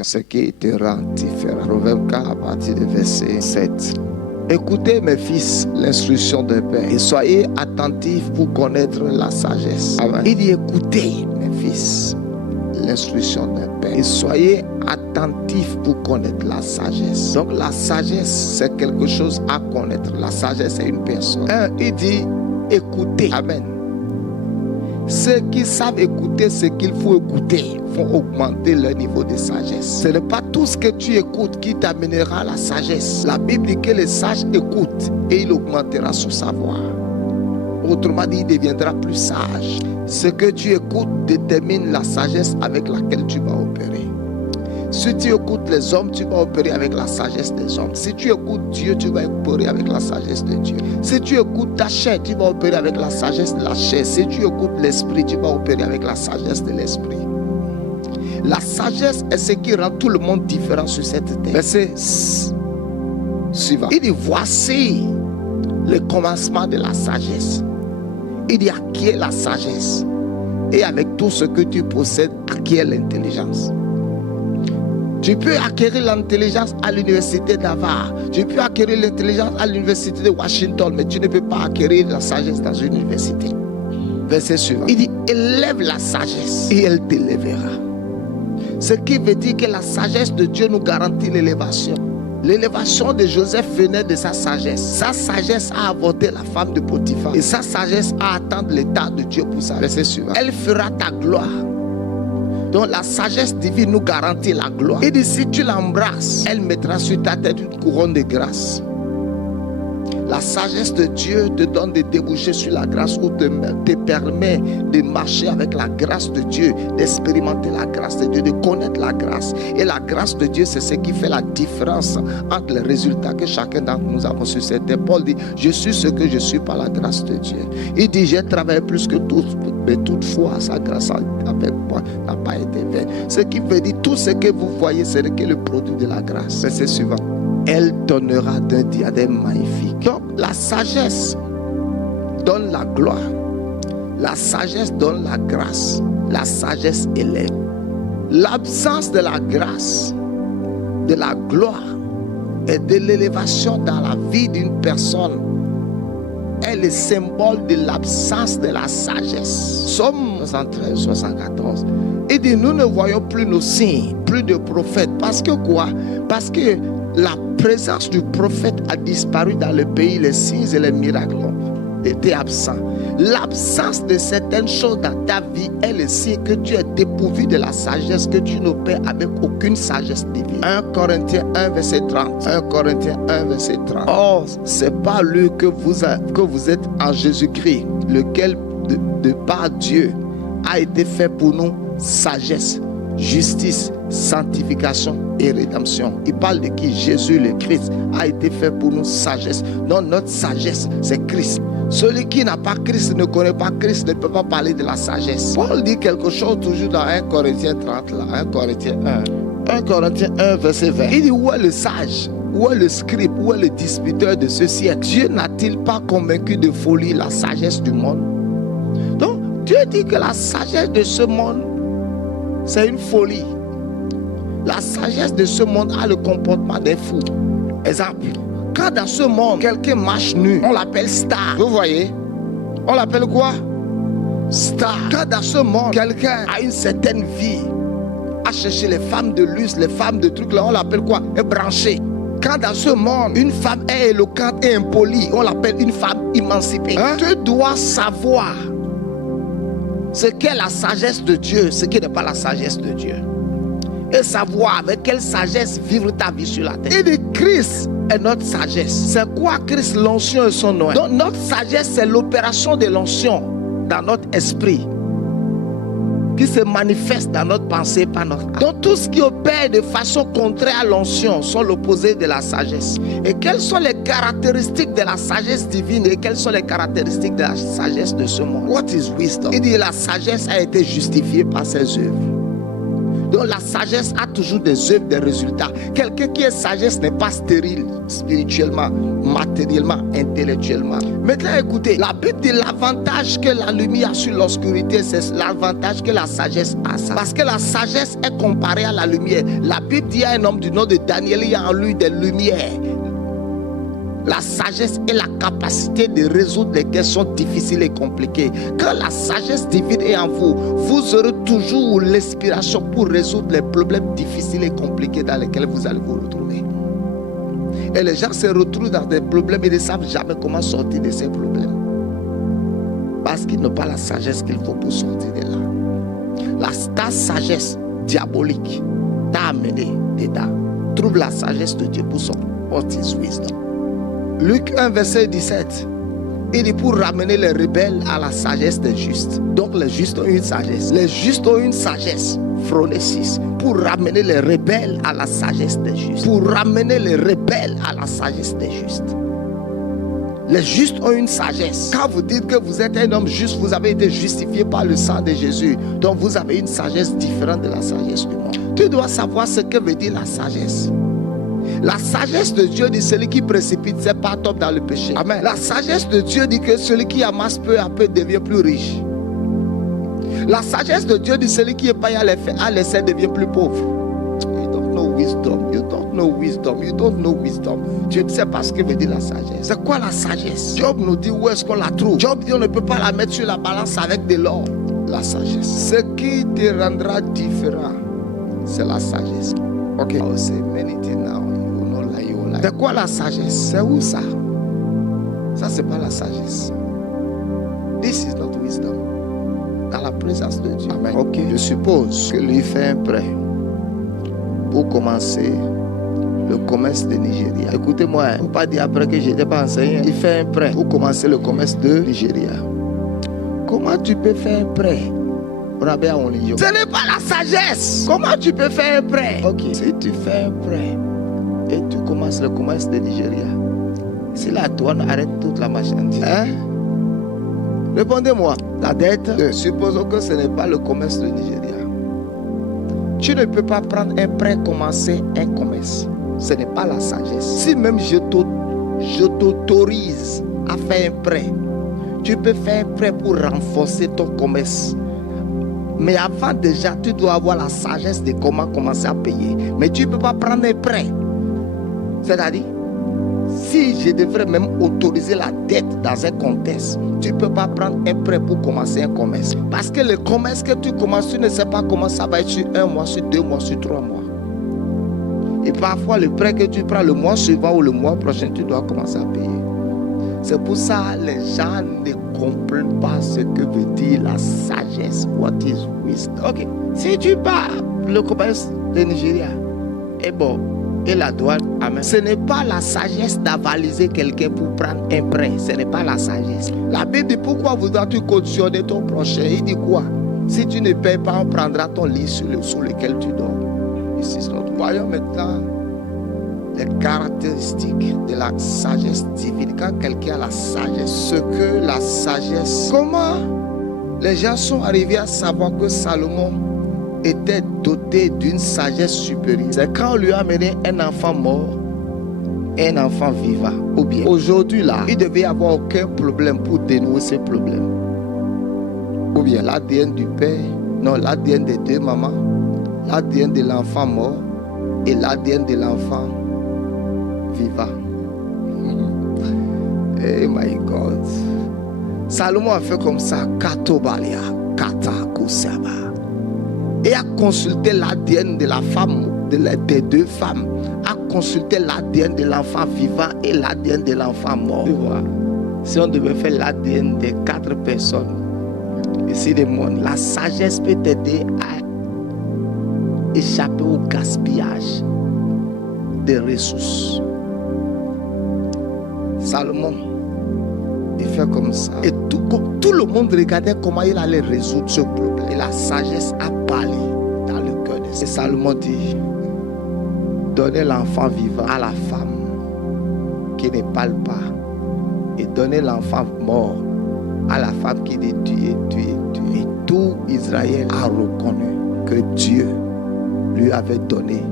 Ce qui te rend différent. Proverbe 4 à partir du verset 7. Écoutez mes fils l'instruction d'un père et soyez attentifs pour connaître la sagesse. Amen. Il dit écoutez mes fils l'instruction d'un père et soyez attentifs pour connaître la sagesse. Donc la sagesse c'est quelque chose à connaître. La sagesse c'est une personne. Il dit écoutez. Amen. Ceux qui savent écouter ce qu'il faut écouter vont augmenter leur niveau de sagesse. Ce n'est pas tout ce que tu écoutes qui t'amènera à la sagesse. La Bible dit que le sage écoute et il augmentera son savoir. Autrement dit, il deviendra plus sage. Ce que tu écoutes détermine la sagesse avec laquelle tu vas opérer. Si tu écoutes les hommes, tu vas opérer avec la sagesse des hommes. Si tu écoutes Dieu, tu vas opérer avec la sagesse de Dieu. Si tu écoutes ta chair, tu vas opérer avec la sagesse de la chair. Si tu écoutes l'esprit, tu vas opérer avec la sagesse de l'esprit. La sagesse est ce qui rend tout le monde différent sur cette terre. Verset suivant. Il dit, voici le commencement de la sagesse. Il dit, acquiert la sagesse. Et avec tout ce que tu possèdes, acquiert l'intelligence. Tu peux acquérir l'intelligence à l'université d'Harvard. Tu peux acquérir l'intelligence à l'université de Washington, mais tu ne peux pas acquérir la sagesse dans une université. Verset suivant. Il dit, élève la sagesse et elle t'élèvera. Ce qui veut dire que la sagesse de Dieu nous garantit l'élévation. L'élévation de Joseph venait de sa sagesse. Sa sagesse a avorté la femme de Potiphar. Et sa sagesse a attendu l'état de Dieu pour ça. Verset suivant. Elle fera ta gloire. Donc la sagesse divine nous garantit la gloire. Et dit, si tu l'embrasses, elle mettra sur ta tête une couronne de grâce. La sagesse de Dieu te donne de déboucher sur la grâce ou te permet de marcher avec la grâce de Dieu, d'expérimenter la grâce de Dieu, de connaître la grâce. Et la grâce de Dieu, c'est ce qui fait la différence entre les résultats que chacun d'entre nous avons sur cette terre. Paul dit, je suis ce que je suis par la grâce de Dieu. Il dit, j'ai travaillé plus que tous, mais toutefois, sa grâce avec moi n'a pas été vaine. Ce qui veut dire, tout ce que vous voyez, ce n'est que le produit de la grâce. Verset suivant. Elle donnera d'un diadème magnifique. Donc la sagesse donne la gloire. La sagesse donne la grâce. La sagesse élève. L'absence de la grâce, de la gloire et de l'élévation dans la vie d'une personne est le symbole de l'absence de la sagesse. Somme 73, 74. Il dit, nous ne voyons plus nos signes, plus de prophètes. Parce que quoi? Parce que la présence du prophète a disparu dans le pays. Les signes et les miracles ont été absents. L'absence de certaines choses dans ta vie est le signe que tu es dépourvu de la sagesse, que tu n'opères avec aucune sagesse divine. 1 Corinthiens 1 verset 30. 1 Corinthiens 1 verset 30. Or, c'est par lui que vous êtes en Jésus-Christ, lequel de par Dieu a été fait pour nous sagesse, justice, sanctification et rédemption. Il parle de qui? Jésus le Christ a été fait pour nous sagesse. Non, notre sagesse c'est Christ. Celui qui n'a pas Christ, ne connaît pas Christ, ne peut pas parler de la sagesse. Paul dit quelque chose toujours dans 1 Corinthiens 30 là, 1 Corinthiens 1. 1 Corinthiens 1 verset 20. Il dit, où est le sage? Où est le scribe? Où est le disputeur de ce siècle? Dieu n'a-t-il pas convaincu de folie la sagesse du monde? Donc Dieu dit que la sagesse de ce monde c'est une folie. La sagesse de ce monde a le comportement des fous. Exemple, quand dans ce monde, quelqu'un marche nu, on l'appelle star. Vous voyez? On l'appelle quoi? Star. Quand dans ce monde, quelqu'un a une certaine vie, a cherché les femmes de luxe, les femmes de trucs là, on l'appelle quoi? Branchée. Quand dans ce monde, une femme est éloquente et impolie, on l'appelle une femme émancipée. Tu dois savoir ce qu'est la sagesse de Dieu, ce qui n'est pas la sagesse de Dieu. Et savoir avec quelle sagesse vivre ta vie sur la terre. Il dit Christ est notre sagesse. C'est quoi Christ? L'onction et son nom. Donc notre sagesse c'est l'opération de l'onction dans notre esprit qui se manifeste dans notre pensée par notre âme. Donc tout ce qui opère de façon contraire à l'onction sont l'opposé de la sagesse. Et quelles sont les caractéristiques de la sagesse divine et quelles sont les caractéristiques de la sagesse de ce monde? What is wisdom? Il dit la sagesse a été justifiée par ses œuvres. Donc la sagesse a toujours des œuvres, des résultats. Quelqu'un qui est sagesse n'est pas stérile spirituellement, matériellement, intellectuellement. Maintenant écoutez, la Bible dit l'avantage que la lumière a sur l'obscurité, c'est l'avantage que la sagesse a. Parce que la sagesse est comparée à la lumière. La Bible dit à un homme du nom de Daniel, il y a en lui des lumières. La sagesse est la capacité de résoudre les questions difficiles et compliquées. Quand la sagesse divine est en vous, vous aurez toujours l'inspiration pour résoudre les problèmes difficiles et compliqués dans lesquels vous allez vous retrouver. Et les gens se retrouvent dans des problèmes et ne savent jamais comment sortir de ces problèmes. Parce qu'ils n'ont pas la sagesse qu'il faut pour sortir de là. Ta sagesse diabolique t'a amené dedans. Trouve la sagesse de Dieu pour sortir. What is wisdom? Luc 1 verset 17. Il dit pour ramener les rebelles à la sagesse des justes. Donc les justes ont une sagesse. Les justes ont une sagesse. Phronésis. Pour ramener les rebelles à la sagesse des justes. Pour ramener les rebelles à la sagesse des justes. Les justes ont une sagesse. Quand vous dites que vous êtes un homme juste, vous avez été justifié par le sang de Jésus. Donc vous avez une sagesse différente de la sagesse du monde. Tu dois savoir ce que veut dire la sagesse. La sagesse de Dieu dit celui qui précipite ses pas tombe dans le péché. Amen. La sagesse de Dieu dit que celui qui amasse peu à peu devient plus riche. La sagesse de Dieu dit celui qui est païen à l'essai devient plus pauvre. You don't know wisdom. You don't know wisdom. You don't know wisdom. Tu ne sais pas ce que veut dire la sagesse. C'est quoi la sagesse? Job nous dit où est-ce qu'on la trouve. Job dit on ne peut pas la mettre sur la balance avec de l'or. La sagesse. Ce qui te rendra différent, c'est la sagesse. Ok. I will say many things now. C'est quoi la sagesse? C'est où ça? Ça c'est pas la sagesse. This is not wisdom. Dans la présence de Dieu. Amen. Ok. Je suppose que lui fait un prêt pour commencer le commerce de Nigeria. Écoutez-moi, il ne faut pas dire après que je n'étais pas enseigné. Il fait un prêt pour commencer le commerce de Nigeria. Comment tu peux faire un prêt? Ce n'est pas la sagesse. Comment tu peux faire un prêt? Ok. Si tu fais un prêt et tu commences le commerce de Nigeria, si la douane arrête toute la marchandise, répondez-moi. La dette, supposons que ce n'est pas le commerce de Nigeria. Tu ne peux pas prendre un prêt, commencer un commerce. Ce n'est pas la sagesse. Si même je t'autorise à faire un prêt, tu peux faire un prêt pour renforcer ton commerce. Mais avant déjà, tu dois avoir la sagesse de comment commencer à payer. Mais tu ne peux pas prendre un prêt. C'est-à-dire, si je devrais même autoriser la dette dans un contexte, tu ne peux pas prendre un prêt pour commencer un commerce. Parce que le commerce que tu commences, tu ne sais pas comment ça va être sur 1 mois, sur 2 mois, sur 3 mois. Et parfois, le prêt que tu prends le mois suivant ou le mois prochain, tu dois commencer à payer. C'est pour ça que les gens ne comprennent pas ce que veut dire la sagesse. What is wisdom? Ok, si tu pars le commerce de Nigeria, et bon, et la douane, amen. Ce n'est pas la sagesse d'avaliser quelqu'un pour prendre un prêt. Ce n'est pas la sagesse. La Bible dit pourquoi voudras-tu cautionner ton prochain? Il dit quoi? Si tu ne payes pas, on prendra ton lit sous lequel tu dors. Ici, voyons maintenant les caractéristiques de la sagesse divine. Quand quelqu'un a la sagesse, ce que la sagesse, comment les gens sont arrivés à savoir que Salomon était doté d'une sagesse supérieure? C'est quand on lui a amené un enfant mort, un enfant vivant. Ou bien aujourd'hui là, il ne devait y avoir aucun problème pour dénouer ce problème. Ou bien l'ADN du père, non, l'ADN des deux mamans, l'ADN de l'enfant mort et l'ADN de l'enfant vivant. Oh my God. Salomon a fait comme ça. Katobalia, Katakusaba. Et a consulté l'ADN de la femme, des deux femmes. A consulté l'ADN de l'enfant vivant et l'ADN de l'enfant mort. Tu vois, si on devait faire l'ADN des 4 personnes ici du monde, la sagesse peut t'aider à échapper au gaspillage des ressources. Salomon, il fait comme ça. Et tout le monde regardait comment il allait résoudre ce problème. Et la sagesse a parlé dans le cœur de Salomon. Et Salomon dit, donnez l'enfant vivant à la femme qui ne parle pas. Et donnez l'enfant mort à la femme qui dit tuer. Et tout Israël a reconnu que Dieu lui avait donné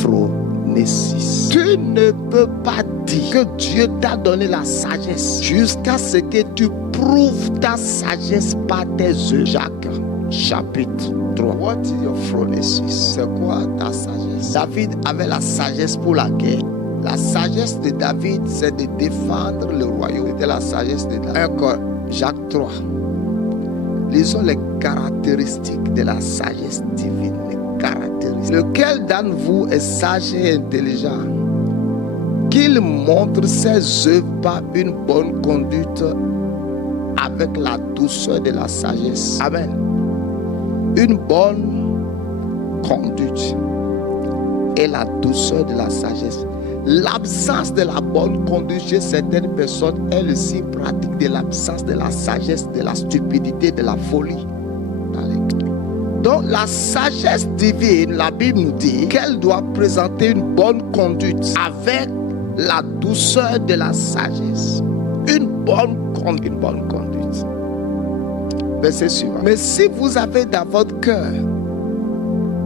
phronésis. Tu ne peux pas dire que Dieu t'a donné la sagesse jusqu'à ce que tu prouves ta sagesse par tes œuvres. Jacques chapitre 3. What is your phronésis? C'est quoi ta sagesse? David avait la sagesse pour la guerre. La sagesse de David, c'est de défendre le royaume. C'était la sagesse de David. Encore, Jacques 3. Lisons les caractéristiques de la sagesse divine. Les caractéristiques. Lequel d'entre vous est sage et intelligent? Qu'il montre ses œuvres par une bonne conduite avec la douceur de la sagesse. Amen. Une bonne conduite et la douceur de la sagesse. L'absence de la bonne conduite chez certaines personnes est le signe pratique de l'absence de la sagesse, de la stupidité, de la folie. Donc la sagesse divine, la Bible nous dit qu'elle doit présenter une bonne conduite avec la douceur de la sagesse. Une bonne conduite. Verset suivant. Mais si vous avez dans votre cœur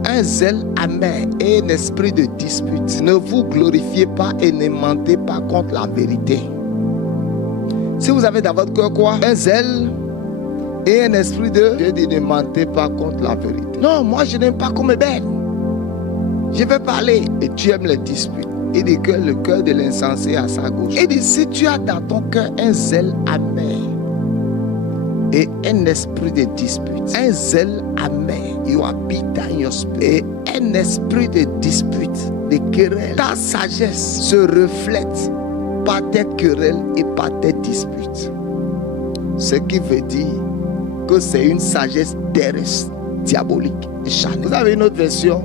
un zèle amer et un esprit de dispute, ne vous glorifiez pas et ne mentez pas contre la vérité. Si vous avez dans votre cœur quoi? Un zèle et un esprit de... Dieu dit ne mentez pas contre la vérité. Non, moi je n'aime pas qu'on me bête. Je vais parler. Et tu aimes les disputes. Il dit que le cœur de l'insensé est à sa gauche. Il dit si tu as dans ton cœur un zèle amer et un esprit de dispute, un zèle amer, you are bitter in your spirit, et un esprit de dispute, de querelle, ta sagesse se reflète par tes querelles et par tes disputes. Ce qui veut dire que c'est une sagesse terrestre, diabolique, charnelle. Vous avez une autre version?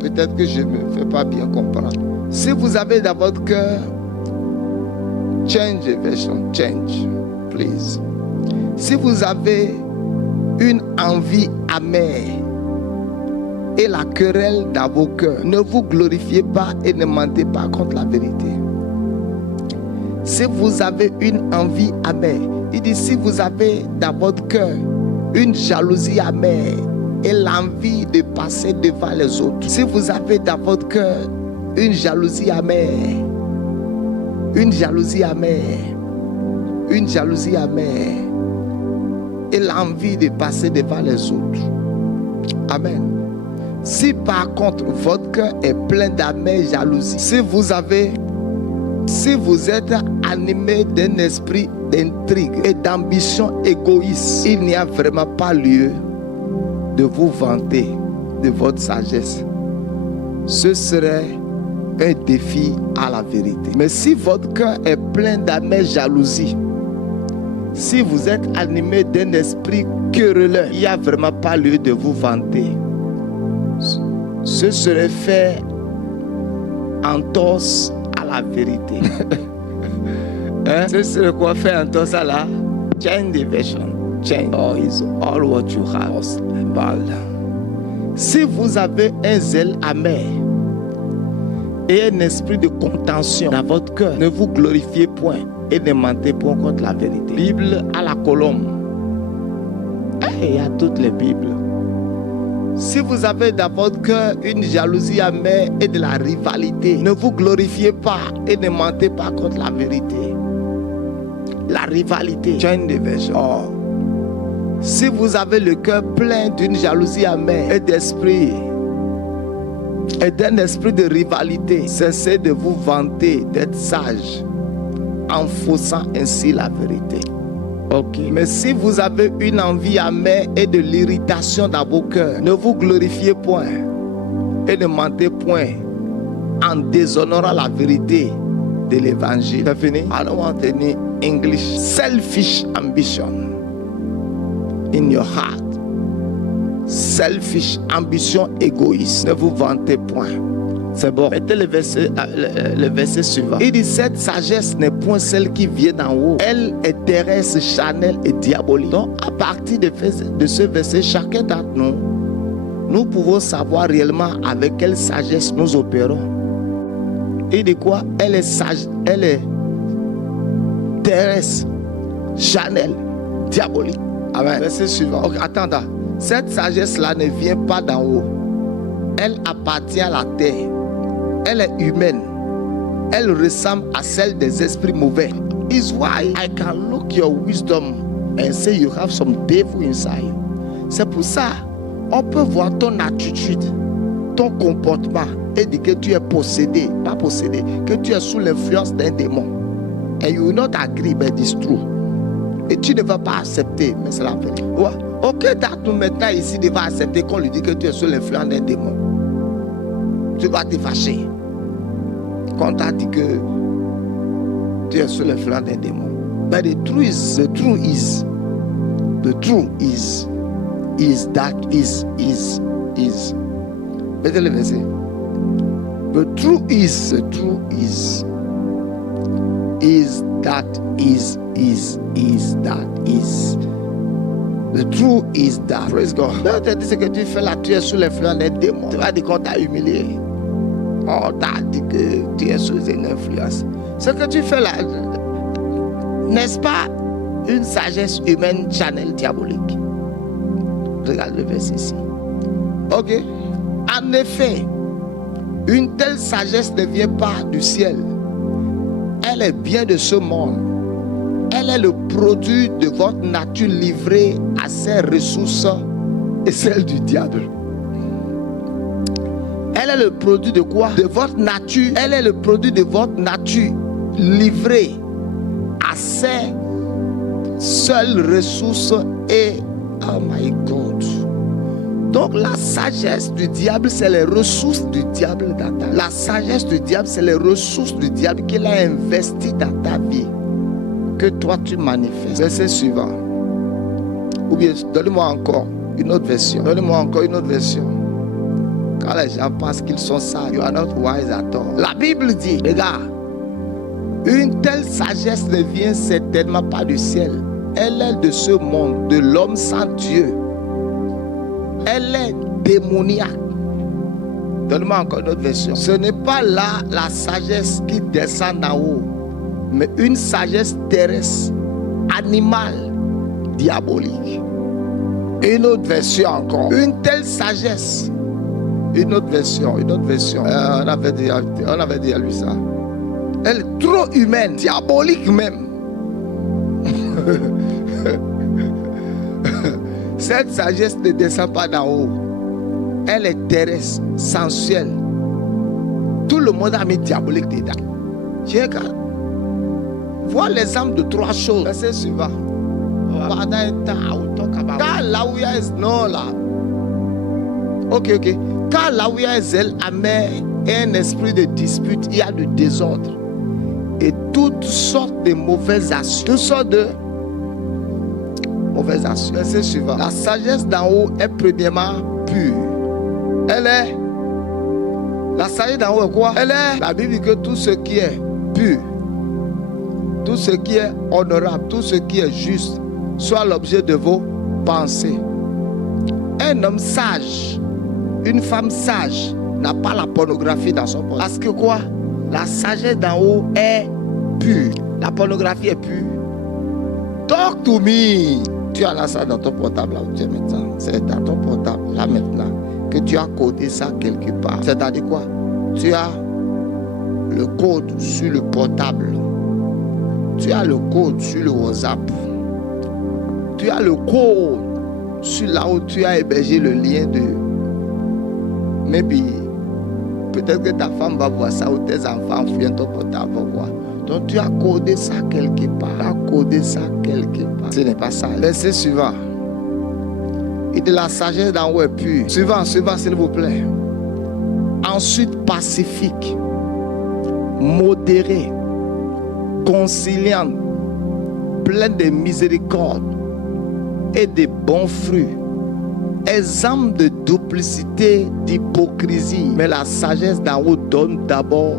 Peut-être que je ne me fais pas bien comprendre. Si vous avez dans votre cœur, change the version, change, please. Si vous avez une envie amère et la querelle dans vos cœurs, ne vous glorifiez pas et ne mentez pas contre la vérité. Si vous avez une envie amère, il dit si vous avez dans votre cœur une jalousie amère et l'envie de passer devant les autres, si vous avez dans votre cœur une jalousie amère, une jalousie amère, une jalousie amère, et l'envie de passer devant les autres. Amen. Si par contre votre cœur est plein d'amère jalousie, si vous êtes animé d'un esprit d'intrigue et d'ambition égoïste, il n'y a vraiment pas lieu de vous vanter de votre sagesse. Ce serait un défi à la vérité. Mais si votre cœur est plein d'amère jalousie, si vous êtes animé d'un esprit querelleur, il n'y a vraiment pas lieu de vous vanter. Ce serait faire entorse à la vérité. Hein? Ce serait quoi faire entorse à la change the version. Change. Oh, is all what you have. Si vous avez un zèle amer et un esprit de contention dans votre cœur, ne vous glorifiez point et ne mentez point contre la vérité. Bible à la colombe. Il y a toutes les Bibles. Si vous avez dans votre cœur une jalousie amère et de la rivalité, ne vous glorifiez pas et ne mentez pas contre la vérité. La rivalité. Change the version. Oh. Si vous avez le cœur plein d'une jalousie amère et d'esprit et d'un esprit de rivalité, cessez de vous vanter d'être sage en faussant ainsi la vérité. Ok. Mais si vous avez une envie amère et de l'irritation dans vos cœurs, ne vous glorifiez point et ne mentez point en déshonorant la vérité de l'évangile. C'est fini? I don't want any English. Selfish ambition in your heart. Selfish ambition égoïste. Ne vous vantez point. C'est bon. Mettez le verset suivant. Il dit cette sagesse n'est point celle qui vient d'en haut. Elle est terrestre, charnelle et diabolique. Donc à partir de ce verset, chacun d'entre nous pouvons savoir réellement avec quelle sagesse nous opérons. Il dit quoi? Elle est sage, elle est terrestre, charnelle, diabolique. Amen. Verset suivant. Okay, attends. Cette sagesse-là ne vient pas d'en haut. Elle appartient à la terre. Elle est humaine. Elle ressemble à celle des esprits mauvais. Is why I can look your wisdom and say you have some devil inside you. C'est pour ça, on peut voir ton attitude, ton comportement et dire que tu es possédé, pas possédé, que tu es sous l'influence d'un démon. And you will not agree, but it's true. Et tu ne vas pas accepter, mais c'est la vérité. Ouais. Ok, nous maintenant ici, tu vas accepter qu'on lui dit que tu es sous l'influence d'un démon. Tu vas te fâcher. Quand on t'a dit que tu es sous l'influence d'un démon. But the truth is that mettez le verset. The truth is that the truth is that. Praise God. Là, tu dis ce que tu fais là, tu es sous l'influence des démons. Tu vas dire qu'on t'a humilié. On t'a dit que tu es sous une influence. Ce que tu fais là, n'est-ce pas une sagesse humaine channel diabolique? Regarde le verset ici. Ok. En effet, une telle sagesse ne vient pas du ciel. Elle est bien de ce monde. Elle est le produit de votre nature livrée à ses ressources et celle du diable. Elle est le produit de quoi? De votre nature. Elle est le produit de votre nature livrée à ses seules ressources et oh my God. Donc la sagesse du diable, c'est les ressources du diable dans ta vie. La sagesse du diable, c'est les ressources du diable qu'il a investies dans ta vie. Que toi tu manifestes. Verset suivant. Ou bien, donne-moi encore une autre version. Donne-moi encore une autre version. Quand les gens pensent qu'ils sont sages, you are not wise at all. La Bible dit, regarde, une telle sagesse ne vient certainement pas du ciel. Elle est de ce monde, de l'homme sans Dieu. Elle est démoniaque. Donne-moi encore une autre version. Ce n'est pas là la sagesse qui descend d'en haut, mais une sagesse terrestre, animale, diabolique. Une autre version encore. Une telle sagesse. Une autre version. On avait déjà lu ça. Elle est trop humaine, diabolique même. Cette sagesse ne descend pas d'en haut. Elle est terrestre, sensuelle. Tout le monde a mis diabolique dedans. Regarde. Vois l'exemple de trois choses. Verset suivant. Pendant un temps, I will talk about. Car là où il y a non là. Ok. Car là où il y a zèle amer et un esprit de dispute, il y a du désordre. Et toutes sortes de mauvaises actions. Toutes sortes de mauvaises actions. Verset suivant. La sagesse d'en haut est premièrement pure. Elle est. La sagesse d'en haut est quoi? Elle est. La Bible dit que tout ce qui est pur, tout ce qui est honorable, tout ce qui est juste, soit l'objet de vos pensées. Un homme sage, une femme sage n'a pas la pornographie dans son portable. Parce que quoi? La sagesse d'en haut est pure. La pornographie est pure. Talk to me. Tu as là ça dans ton portable là où tu es maintenant. C'est dans ton portable là maintenant que tu as codé ça quelque part. C'est-à-dire quoi? Tu as le code sur le portable. Tu as le code sur le WhatsApp. Tu as le code sur là où tu as hébergé le lien de maybe. Peut-être que ta femme va voir ça ou tes enfants fouillent ton portable vont voir. Donc tu as codé ça quelque part. Ce n'est pas ça. Verset suivant. Et de la sagesse d'en haut est pure. Suivant s'il vous plaît. Ensuite pacifique, modéré, conciliante, pleine de miséricorde et de bons fruits, exempt de duplicité, d'hypocrisie. Mais la sagesse d'en haut donne d'abord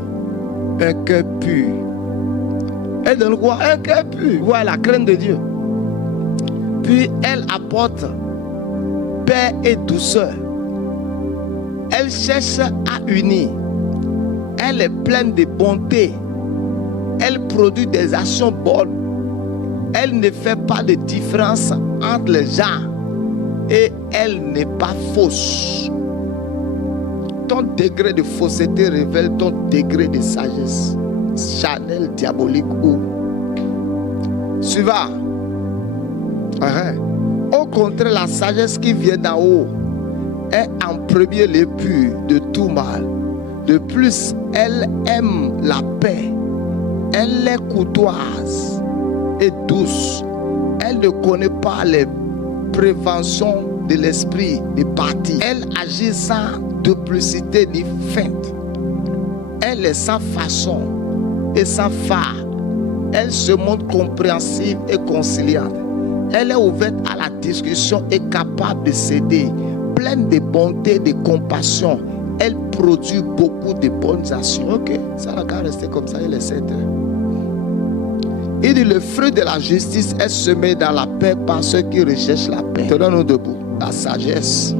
un cœur pur. Elle donne quoi? Un cœur pur. Voilà, la crainte de Dieu. Puis elle apporte paix et douceur. Elle cherche à unir. Elle est pleine de bonté. Elle produit des actions bonnes. Elle ne fait pas de différence entre les gens. Et elle n'est pas fausse. ton degré de fausseté révèle ton degré de sagesse. Chanel diabolique ou suivant. Au contraire, la sagesse qui vient d'en haut est en premier lieu pure de tout mal. De plus, elle aime la paix. Elle est courtoise et douce. Elle ne connaît pas les préventions de l'esprit de parti. Elle agit sans duplicité ni feinte. Elle est sans façon et sans phare. Elle se montre compréhensive et conciliante. Elle est ouverte à la discussion et capable de céder, pleine de bonté et de compassion. Elle produit beaucoup de bonnes actions. Ok, ça n'a qu'à rester comme ça, il est 7 heures. Il dit, le fruit de la justice est semé dans la paix par ceux qui recherchent la paix. Tenons-nous debout. La sagesse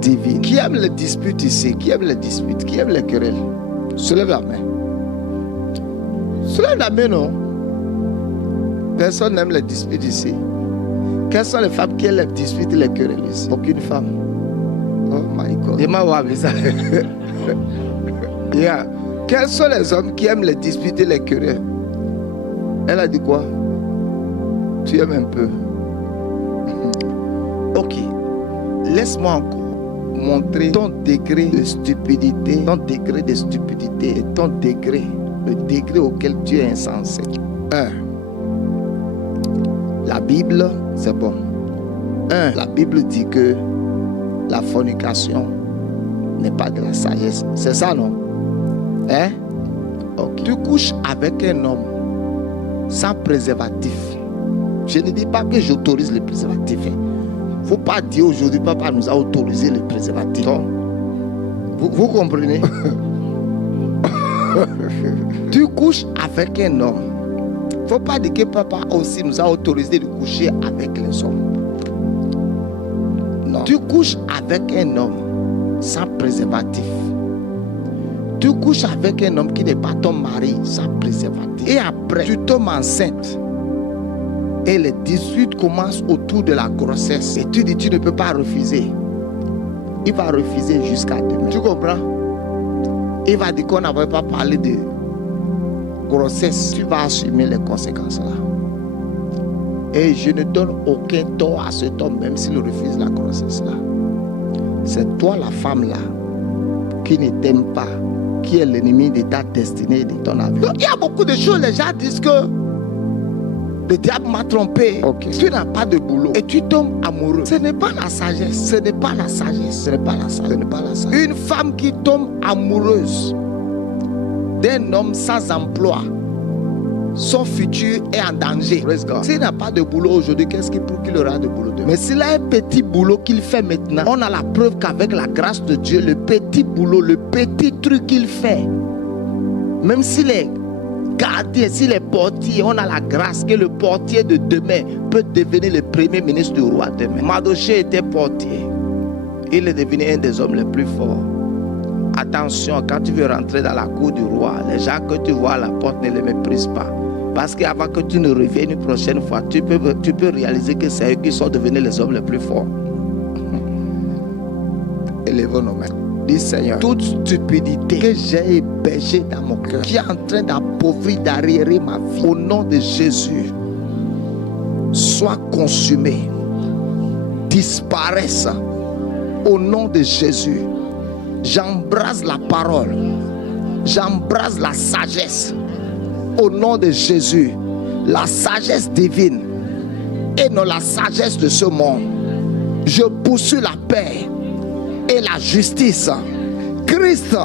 divine. Qui aime les disputes ici? Qui aime les disputes? Qui aime les querelles? Soulève la main. Soulève la main, non? Personne n'aime les disputes ici. Quelles sont les femmes qui aiment les disputes et les querelles ici? Aucune femme. Oh my God. Yeah. Quels sont les hommes qui aiment les disputes et les querelles? Elle a dit quoi? Tu aimes un peu. Ok. Laisse-moi encore montrer ton degré de stupidité, et ton degré, le degré auquel tu es insensé. 1. La Bible, c'est bon. 1. La Bible dit que la fornication n'est pas de la sagesse. C'est ça, non? Hein? Okay. Tu couches avec un homme sans préservatif. Je ne dis pas que j'autorise le préservatif. Il ne faut pas dire aujourd'hui, papa nous a autorisé le préservatif. Vous comprenez? Tu couches avec un homme. Il ne faut pas dire que papa aussi nous a autorisé de coucher avec les hommes. Non. Tu couches avec un homme sans préservatif. Tu couches avec un homme qui n'est pas ton mari sans préservatif. Et après, tu tombes enceinte. Et les disputes commencent autour de la grossesse. Et tu dis, tu ne peux pas refuser. Il va refuser jusqu'à demain. Tu comprends? Il va dire qu'on n'avait pas parlé de grossesse. Tu vas assumer les conséquences là. Et je ne donne aucun tort à cet homme, même s'il refuse la grossesse là. C'est toi la femme là qui ne t'aime pas, qui est l'ennemi de ta destinée et de ton avenir. Donc, il y a beaucoup de choses, les gens disent que le diable m'a trompé. Okay. Tu n'as pas de boulot et tu tombes amoureux. Ce n'est pas la sagesse. Ce n'est pas la sagesse. Ce n'est pas la sagesse. Ce n'est pas la sagesse. Une femme qui tombe amoureuse d'un homme sans emploi, son futur est en danger. S'il n'a pas de boulot aujourd'hui, qu'est-ce qui prouve qu'il aura de boulot demain? Mais s'il a un petit boulot qu'il fait maintenant, on a la preuve qu'avec la grâce de Dieu, le petit boulot, le petit truc qu'il fait, même s'il est gardien, s'il est portier, on a la grâce que le portier de demain peut devenir le premier ministre du roi demain. Mardochée était portier. Il est devenu un des hommes les plus forts. Attention, quand tu veux rentrer dans la cour du roi, les gens que tu vois à la porte ne les méprisent pas. Parce qu'avant que tu ne reviennes une prochaine fois, tu peux réaliser que c'est eux qui sont devenus les hommes les plus forts. Élevons nos mains. Dis Seigneur, toute stupidité que j'ai hébergée dans mon cœur, qui est en train d'appauvrir, d'arriérer ma vie, au nom de Jésus, soit consumée, disparaisse. Au nom de Jésus, j'embrasse la parole, j'embrasse la sagesse. Au nom de Jésus, la sagesse divine et non la sagesse de ce monde. Je poursuis la paix et la justice. Christ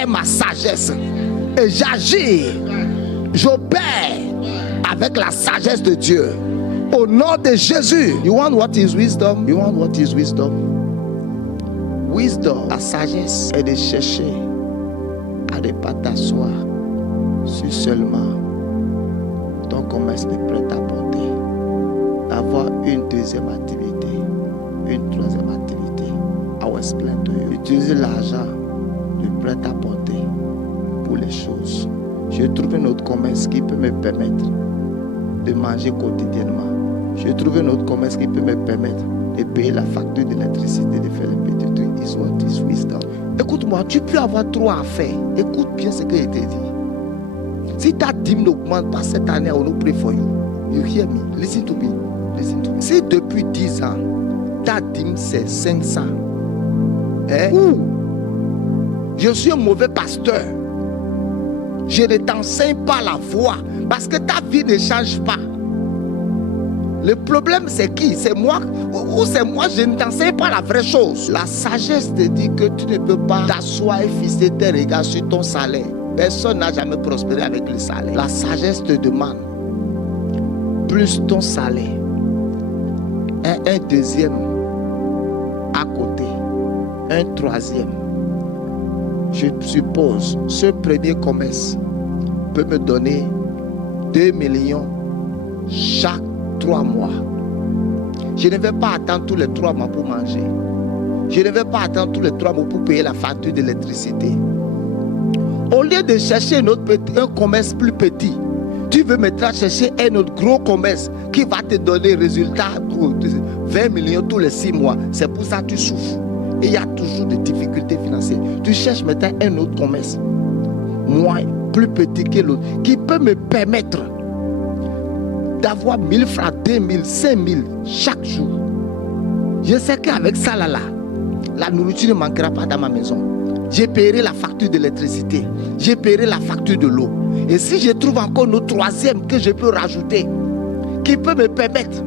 est ma sagesse et j'agis, j'opère avec la sagesse de Dieu. Au nom de Jésus. You want what is wisdom? You want what is wisdom? Wisdom, la sagesse est de chercher à ne pas t'asseoir sur seulement ton commerce de prêt-à-porter, d'avoir une deuxième activité, une troisième activité. I will explain to you. Utiliser l'argent du prêt-à-porter pour les choses. Je trouve un autre commerce qui peut me permettre de manger quotidiennement. Je trouve un autre commerce qui peut me permettre de payer la facture d'électricité, de faire les petits trucs. is what is wisdom. Écoute-moi, tu peux avoir trop à faire. Écoute bien ce que je te dis. Si ta dîme n'augmente pas cette année, on will pray for you. You hear me? Listen to me. Listen to me. Si depuis 10 ans, ta dîme c'est 500, ou je suis un mauvais pasteur, je ne t'enseigne pas la voie parce que ta vie ne change pas. Le problème c'est qui? C'est moi ou c'est moi? Je ne t'enseigne pas la vraie chose. La sagesse te dit que tu ne peux pas t'asseoir et fixer tes regards sur ton salaire. Personne n'a jamais prospéré avec le salaire. La sagesse te demande plus ton salaire, un deuxième à côté, un troisième. Je suppose ce premier commerce peut me donner 2 millions chaque 3 mois. Je ne vais pas attendre tous les 3 mois pour manger. Je ne vais pas attendre tous les 3 mois pour payer la facture d'électricité. Au lieu de chercher un commerce plus petit, tu veux maintenant chercher un autre gros commerce qui va te donner résultat pour 20 millions tous les 6 mois. C'est pour ça que tu souffres. Et il y a toujours des difficultés financières. Tu cherches maintenant un autre commerce, moins, plus petit que l'autre, qui peut me permettre d'avoir 1000 francs, 2000, 5000 chaque jour. Je sais qu'avec ça, la nourriture ne manquera pas dans ma maison. J'ai payé la facture d'électricité, j'ai payé la facture de l'eau. Et si je trouve encore une troisième que je peux rajouter, qui peut me permettre,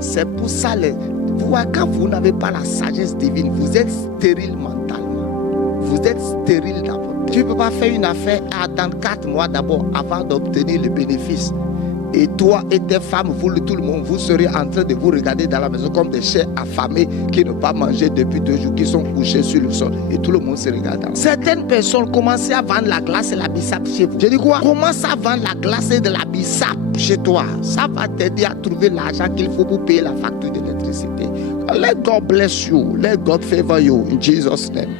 c'est pour ça, quand vous n'avez pas la sagesse divine, vous êtes stérile mentalement. Vous êtes stérile d'abord. Tu ne peux pas faire une affaire et attendre 4 mois d'abord avant d'obtenir le bénéfice. Et toi et tes femmes, tout le monde, vous serez en train de vous regarder dans la maison comme des chiens affamés qui n'ont pas mangé depuis 2 jours, qui sont couchés sur le sol. Et tout le monde se regarde. Certaines personnes commencent à vendre la glace et la bissap chez vous. Je dis quoi? Commence à vendre la glace et de la bissap chez toi. Ça va t'aider à trouver l'argent qu'il faut pour payer la facture d'électricité. Let God bless you. Let God favor you in Jesus' name.